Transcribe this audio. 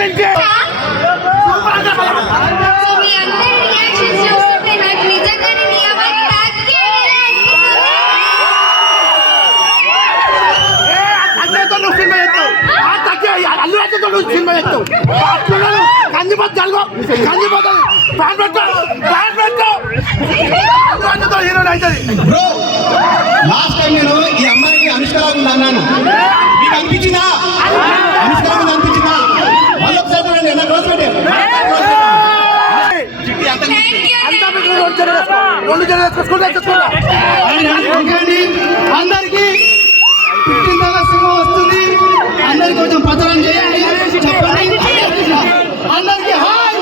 నుంచి మీ అందరి రియాక్షన్స్ చూస్తుంటే నాకు నిజంగానే నీ అమ్మాయి తగ్గే నువ్వు సినిమా చేస్తావు అల్లు రాజుతో నువ్వు సినిమా చేస్తావు కందిపోతు జరుగు కందిపోతుంది ఫ్యాన్ పెట్టు హీరో అవుతుంది. బ్రో లాస్ట్ టైం నేను ఈ అమ్మాయికి అనుష్కరాగా అన్నాను, మీకు అనిపించిందా? అనుష్కరాగా అనిపించిందా? వాళ్ళు ఒకసారి చూడండి, నా క్లాస్ పెట్టే అందరికి 15 సినిమా వస్తుంది. అందరికి కొంచెం ప్రచారం చేయండి, చెప్పండి అందరికి హాయ్.